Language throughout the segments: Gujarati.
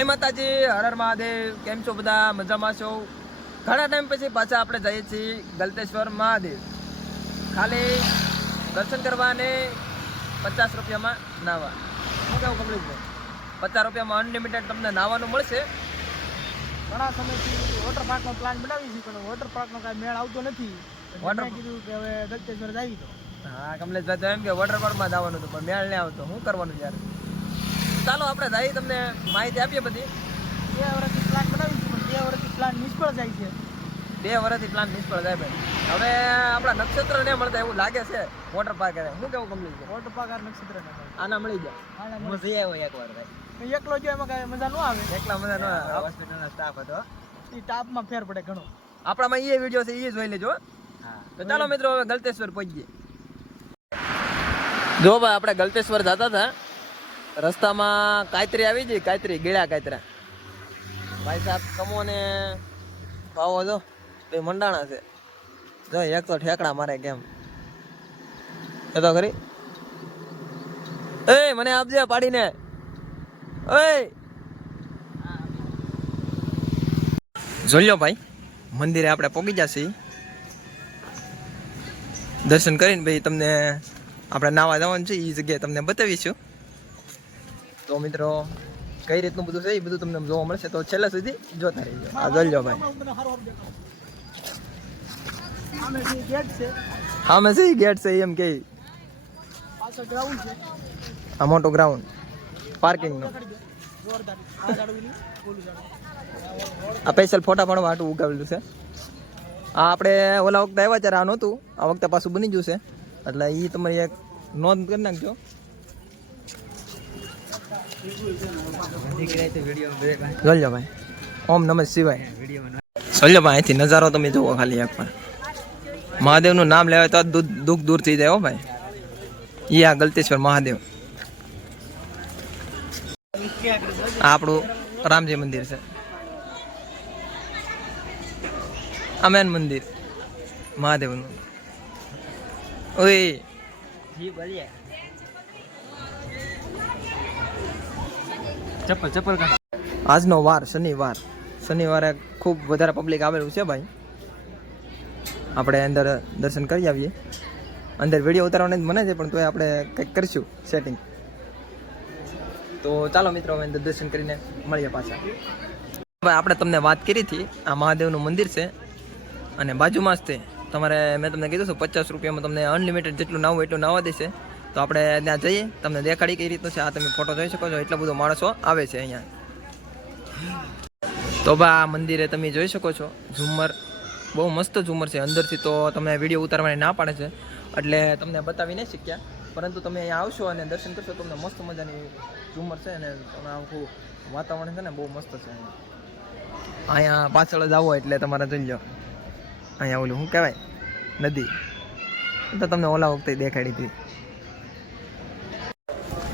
જય માતાજી, હર હર મહાદેવ. કેમ છો બધા? મજામાં છો? ઘણા ટાઈમ પછી પાછા આપણે જઈએ છીએ ગલતેશ્વર મહાદેવ. ખાલી દર્શન કરવા અને 50 રૂપિયામાં નાવા. શું કેવું કમ્પ્લીટ? 50 રૂપિયામાં અનલિમિટેડ તમને નાવાનું મળશે. ઘણા સમયથી વોટર પાર્કનો પ્લાન બનાવી છે, પણ વોટર પાર્કનો કાંઈ મેળ આવતો નથી. વોટર કીધું કે હવે ગલતેશ્વર જાવી તો. હા, કમલેશભાઈ તો એમ કે વોટર પાર્કમાં જવાનું હતું, પણ મેળ નહીં આવતો. શું કરવાનું યાર? ચાલો આપણે જઈએ, તમને માહિતી આપીએ બધી. 2 વર્ષથી પ્લાન બનાવી છે, પણ 2 વર્ષથી પ્લાન નિષ્ફળ જાય છે. 2 વર્ષથી પ્લાન નિષ્ફળ જાય ભાઈ. હવે આપણા નક્ષત્ર ને મળતા એવું લાગે છે વોટર પાર્ક. શું કેવું કમ્પ્લીટ છે? વોટર પાર્ક આ નક્ષત્ર આના મળી જાય. હું જઈ આવ્યો એકવાર ભાઈ. એકલો જો એમાં કાંઈ મજા ન આવે. એકલા મજા ન આવે. હોસ્પિટલનો સ્ટાફ હતો, એ સ્ટાફમાં ફેર પડે ઘણો. આપણામાં એ વિડીયો છે, એ જોઈ લેજો. તો ચાલો મિત્રો, હવે ગલતેશ્વર પહોંચીએ. જો ભાઈ, આપણે ગલતેશ્વર જતા હતા, રસ્તામાં કાયત્રી આવી જઈ. કાયત્રી ગીળા કાયત્રા ભાઈ સાહેબ કમો ને ભાવો જો બે મંડાણા છે. જો એક તો ઠેકડા મારે કેમ એ તો ખરી. એ મને આપજે પાડીને. ઓય જોલ્યો ભાઈ, મંદિરે આપણે પહોંચી જશે. દર્શન કરીને ભાઈ તમને આપણે નાવા જવાનું છે એ જગ્યાએ તમને બતાવીશું. તો મિત્રો, કઈ રીતનું બધું છે એ બધું તમને જોવા મળશે, તો છેલ્લા સુધી જોતા રહીજો. આ જોઈ ભાઈ, હા મેં સહી ગેટ છે એમ કે. આ મોટું ગ્રાઉન્ડ પાર્કિંગનું. આ સ્પેશિયલ ફોટા પાડવા હાટું ઉગાવેલું છે. આ આપણે ઓલા વખતે આવ્યા ત્યારે આ નહોતું, આ વખતે પાછું બની ગયું છે, એટલે એ તમારી એક નોંધ કરી નાખજો. જોજો ભાઈ, ઓમ નમઃ શિવાય. જોજો ભાઈ, અહીંથી નજારો તમે જુઓ ખાલી એકવાર. મહાદેવનું નામ લેવાય તો દુઃખ દૂર થઈ જાય. હો ભાઈ, એ આ ગલતેશ્વર મહાદેવ. આ આપણું રામજી મંદિર છે. આ મેન મંદિર મહાદેવનું. ઓય આજનો વાર શનિવારે ખૂબ વધારે પબ્લિક આવેલું છે ભાઈ. આપણે અંદર દર્શન કરી આવીએ. અંદર વિડીયો ઉતારવાની મને છે, પણ તોય આપણે કંઈક કરીશું સેટિંગ. તો ચાલો મિત્રો, અમે અંદર દર્શન કરીને મળીએ પાછા. ભાઈ, આપણે તમને વાત કરી હતી, આ મહાદેવનું મંદિર છે અને બાજુમાં જ તે તમારે મેં તમને કીધું છે 50 રૂપિયામાં તમને અનલિમિટેડ જેટલું નાવું એટલું નાવા દેશે. તો આપણે ત્યાં જઈએ, તમને દેખાડી કઈ રીતનું છે. આ તમે ફોટો જોઈ શકો છો, એટલા બધો માણસો આવે છે અહીંયા. તો બા આ મંદિરે તમે જોઈ શકો છો, ઝુમ્મર બહુ મસ્ત ઝુમ્મર છે. અંદરથી તો તમને વિડીયો ઉતારવાની ના પાડે છે, એટલે તમને બતાવી નહીં શક્યા. પરંતુ તમે અહીંયા આવશો અને દર્શન કરશો, તમને મસ્ત મજાની ઝુમ્મર છે. અને તમે આખું વાતાવરણ છે ને બહુ મસ્ત છે. અહીંયા પાછળ જ આવો એટલે તમારે જોઈ લો, અહીંયા ઓલું શું કહેવાય નદી, તો તમને ઓલા વખતે દેખાડી હતી.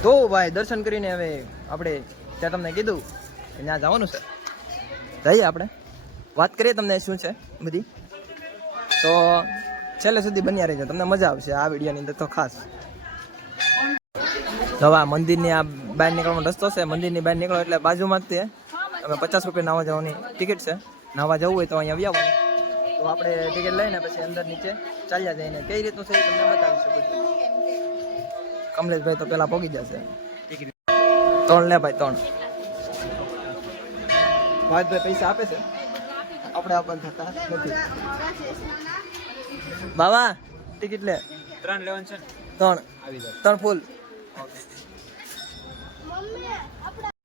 તો ભાઈ, દર્શન કરીને હવે આપણે ત્યાં તમને કીધું ત્યાં જવાનું છે, જઈએ આપણે વાત કરીએ તમને શું છે બધી. તો છેલ્લે સુધી બન્યા રહેજો, તમને મજા આવશે આ વિડીયોની અંદર. તો ખાસ હવે આ મંદિરની આ બહાર નીકળવાનો રસ્તો છે. મંદિરની બહાર નીકળો એટલે બાજુમાં જ તે અમે 50 રૂપિયા નાવા જવાની ટિકિટ છે. નાવા જવું હોય તો અહીંયા આવી આવવાનું. તો આપણે ટિકિટ લઈને પછી અંદર નીચે ચાલ્યા જઈને કઈ રીતનું છે તમને બતાવીશું બધું. કમલેશભાઈ તો પેલા પહોંચી જશે. 3 લે ભાઈ, 3 ભાઈ પૈસા આપે છે, આપણે આપણને થતા નથી. બાબા ટિકિટ લે. 3 લેવાનું છે. 3 ફૂલ.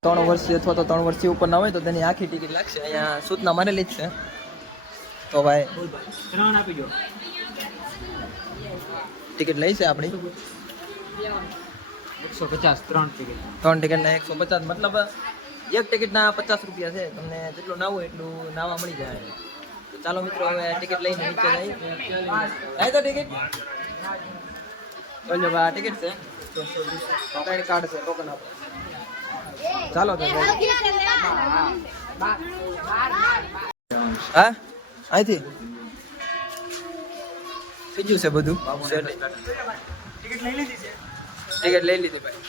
3 વર્ષથી અથવા તો 3 વર્ષથી ઉપર ના હોય તો તેની આખી ટિકિટ લાગશે. અહીંયા સૂચના મારેલી જ છે. તો ભાઈ 3 આપી દો. ટિકિટ લઈ છે આપણી 150. 3 ટિકિટ. 3 ટિકિટના 150, મતલબ એક ટિકિટના 50 રૂપિયા છે. તમને જેટલું નાવું હોય એટલું નાવા મળી જાય. તો ચાલો મિત્રો, હવે ટિકિટ લઈને નીચે જઈએ. તો ટિકિટ બોલો ભાઈ, આ ટિકિટ છે. 3 કાર્ડ છે, ટોકન આપો. ચાલો તો હા, અહીંથી થઈ ગયું છે બધું. ટિકિટ લઈ લીધી છે. ટિકિટ લઈ લીધી ભાઈ.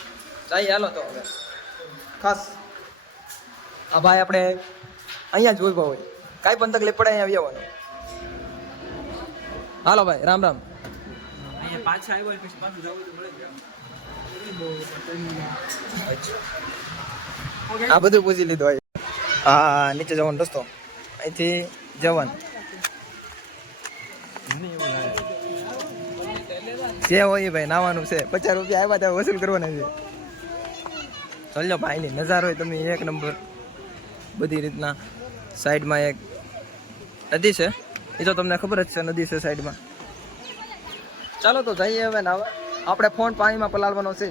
ચાઈ હાલો તો હવે ખાસ આ ભાઈ આપણે અહીંયા જ ઉભા હોય, કાંઈ પણ તકલીફ પડે અહીંયા આવી આવવાનું. હાલો ભાઈ, રામ રામ. પાછા આવ્યો પછી પાછું જવું તો મળે આ બધું પૂછી લીધું હોય. હા, નીચે જવાનો રસ્તો અહીંથી જવાનું જે હોય ભાઈ, નાવાનું છે. 50 રૂપિયા આવ્યા ત્યાં વસૂલ કરવાના છે. ચાલો ભાઈની નજારો હોય તમે એક નંબર. બધી રીતના સાઈડમાં એક નદી છે, એ તો તમને ખબર જ છે, નદી છે સાઈડમાં. ચાલો તો જઈએ હવે નાવા. આપણે ફોન પાણીમાં પલાળવાનો છે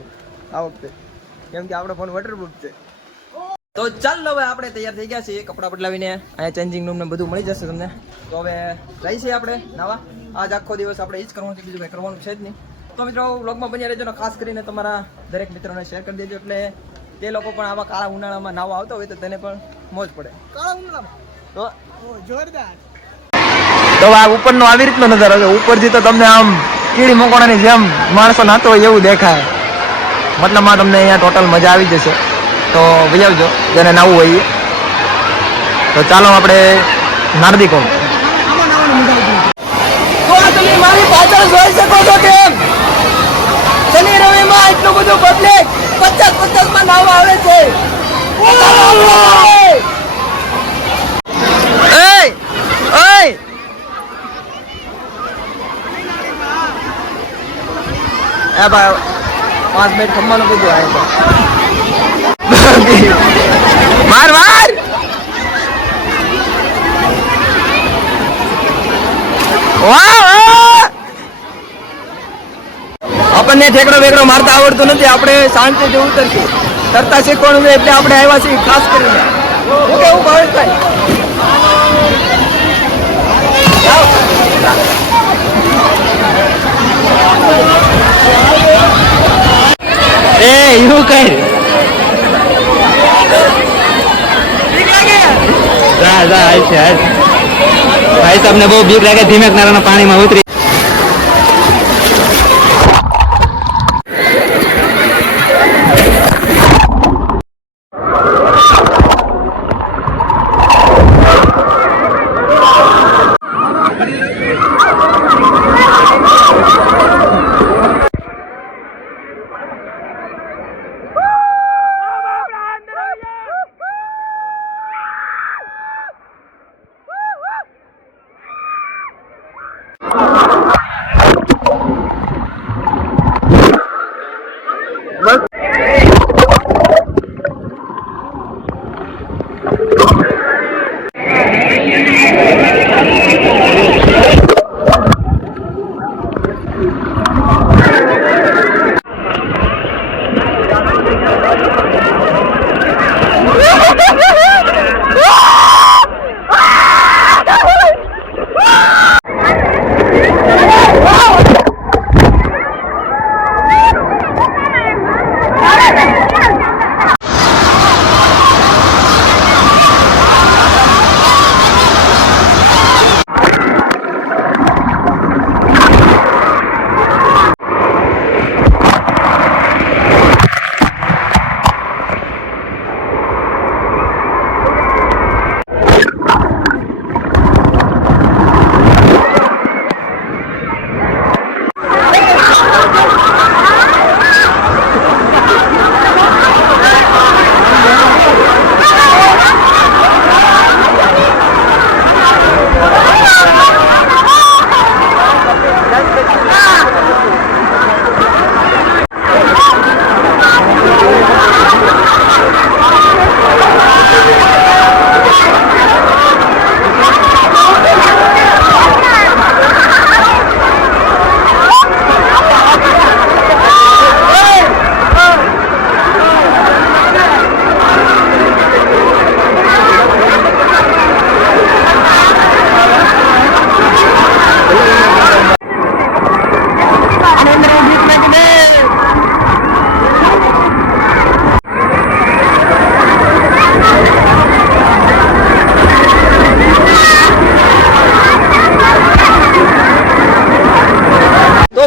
આ વખતે, કેમ કે આપણે ફોન વોટરપ્રૂફ છે. તો ચાલો હવે આપણે તૈયાર થઈ ગયા છીએ, કપડાં બદલાવીને અહીંયા ચેન્જિંગ રૂમ ને બધું મળી જશે તમને. તો હવે જઈએ છીએ આપણે નાવા. આજ આખો દિવસ આપણે એ જ કરવાનું છે, બીજું કંઈ કરવાનું છે જ નહીં. તો મિત્રો વ્લોગમાં બન્યા રહેજો ને ખાસ કરીને તમારા દરેક મિત્રોને શેર કરી દેજો, એટલે તે લોકો પણ આવા કાળા ઉનાળામાં નાવા આવતા હોય તો તેને પણ મોજ પડે. કાળા ઉનાળામાં તો જોરદાર. તો આ ઉપરનો આવી રીતનો નજારો છે. ઉપરથી તો તમને આમ કીડી મકોડાની જેમ માણસો નાતો હોય એવું દેખાય. મતલબમાં તમને અહીંયા ટોટલ મજા આવી જશે. તો વિચારજો જેને નાવું હોય એ. તો ચાલો આપણે નારદી કોમ. તો આ તમે મારી પાછળ જોઈ શકો છો કે શનિ રવિમાં એટલું બધું પબ્લિક 50 માં નાવા આવે છે. એ ભાઈ 5 મિનિટ ખમવાનું કીધું આ માર માર. આપણને ઠેકડો વેકડો મારતા આવડતું નથી. આપણે શાંતિથી ઉતરશું, તરતા શીખવાનું છે, એટલે આપણે આવ્યા છીએ ખાસ કરીને. હું કેવું ભાવેશભાઈ? એ એવું કઈ ભાઈ તમને બહુ બીક લાગે, ધીમે નારાના પાણીમાં ઉતરી.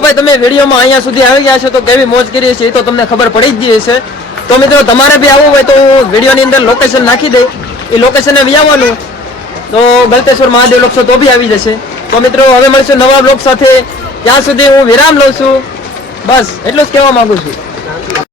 ભાઈ તમે વિડીયોમાં અહીંયા સુધી આવી ગયા છો તો કેવી મોજ કરીએ છીએ તો તમને ખબર પડી જ ગઈ હશે. તો મિત્રો તમારે બી આવવું હોય તો વિડીયોની અંદર લોકેશન નાખી દે. એ લોકેશને બી આવવાનું. તો ગલતેશ્વર મહાદેવ લોક શો તો બી આવી જશે. તો મિત્રો હવે મળીશું નવા બ્લોગ સાથે. ત્યાં સુધી હું વિરામ લઉં છું. બસ એટલું જ કહેવા માંગુ છું.